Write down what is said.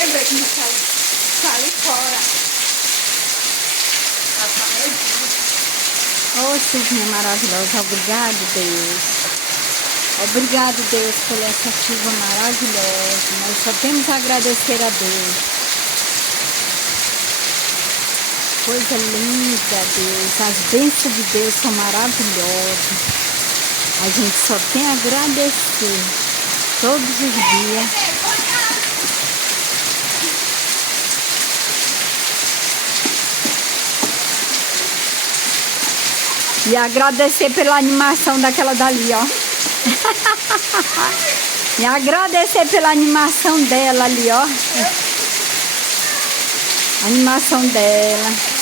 lembrei que tá ali fora. Ô, chuvinha maravilhosa, obrigado, Deus. Obrigado, Deus, por essa chuva maravilhosa. Nós só temos a agradecer a Deus. Coisa linda, Deus. As bênçãos de Deus são maravilhosas. A gente só tem a agradecer todos os dias. E agradecer pela animação daquela dali, ó. E agradecer pela animação dela ali, ó. A animação dela.